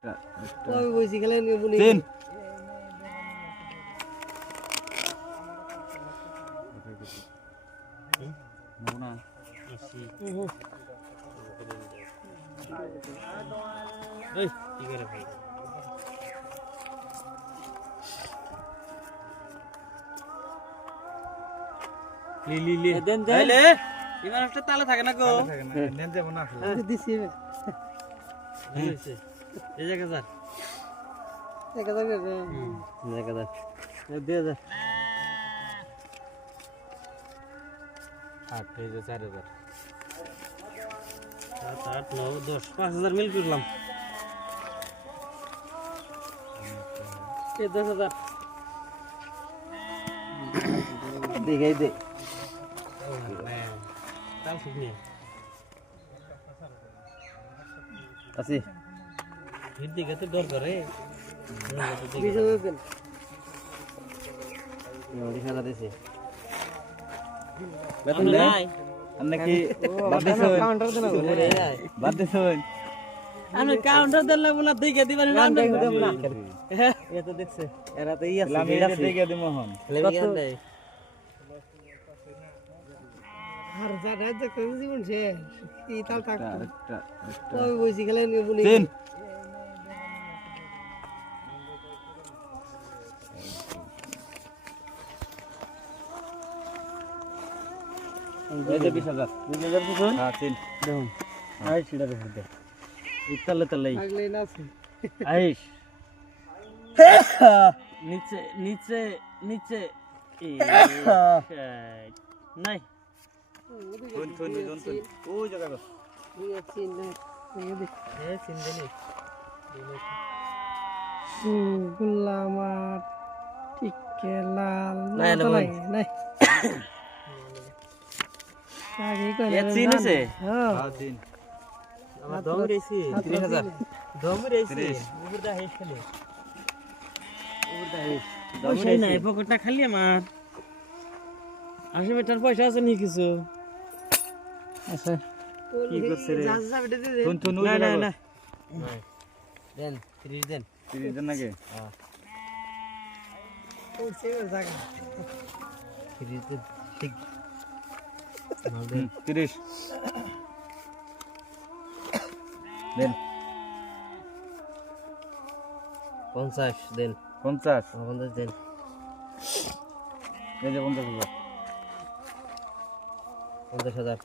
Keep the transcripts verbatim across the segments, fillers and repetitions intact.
ওই বইছি গেলেন বুনি তিন না এই কি করে ভাই লি লি লি দেন দেন লে ইমান একটা তালে থাকে না গো দেন দেব না আসলে দিছি হইছে এই জায়গা যা এক হাজার হুম জায়গা যা দে যা আট এই যে চার হাজার সাত আট নয় দশ পাঁচ হাজার মিল করলাম এই দশ হাজার দেখাই দে তাল ঠিক নেই আছে ভিড় দিকে তো ডর করে বিশ হাজার দেন নড়ি খেলা দিছে বেতন নাই আপনি কি বাদ দিছেন কাউন্টার দেন ওরে যায় বাদ দিছেন আমি কাউন্টার দিলে বলা দেখে দিবেন না এ তো দেখছে এরা তো ই আছে আমি এটা দেখে দিমু হন আর যা রাত যে কোন জীবন শেষ কি তাল থাক একটা ওই বইছি গেলেন বুনি তিন এই যে বিশ হাজার বিশ হাজার পিছন হ্যাঁ তিন দেখুন আই সিডা দেখুন দে ইতালে তালে আগলে না আছে আইস নিচে নিচে নিচে এই নাই থুন থুন থুন থুন ওই জায়গা গো এই আছে না এই দে এ সিনদেনি হুম গুল্লামার টিকে লাল নাই, না, নাই নাই আগে কই এ চিন আছে হ্যাঁ হ্যাঁ তিন আমার দম রইছি ত্রিশ হাজার দম রইছি উপর দা হেস খালি উপর দা হেস দম রই নাই পকেটটা খালি আমার আসে বেটার পয়সা আছে নি কিছু আছে কি করছে রে? যা যা বেটা দে থুন থুন ওই না না জায়গা না নাই দেন ত্রিশ দেন তিরিশ জন নাকি ও সেবার জায়গা ত্রিশ দেন ঠিক হুম, তিরিশ দেন পঞ্চাশ দেন পঞ্চাশ পঞ্চাশ দেন এই যে পঞ্চাশ হাজার পঞ্চাশ হাজার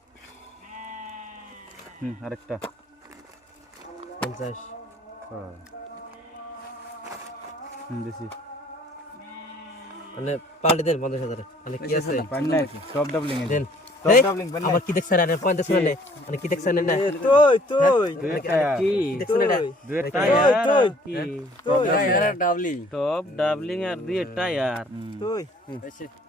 হুম আরেকটা পঞ্চাশ হ্যাঁ হুম বেশি মানে পাল্টে দেন পঞ্চাশ হাজার মানে কি আছে পান নাই টপ ডাবলিং দেন টপ এই, ডাবলিং পান আবার কি দেখছেন আরে পয়েন্ট দেখছেন না মানে কি দেখছেন না তুই তুই দুই মানে একটা কি দেখছেন এটা দুই একটা তুই তুই কি তুই টপ ডাবলিং আর দুই টায়ার হুম তুই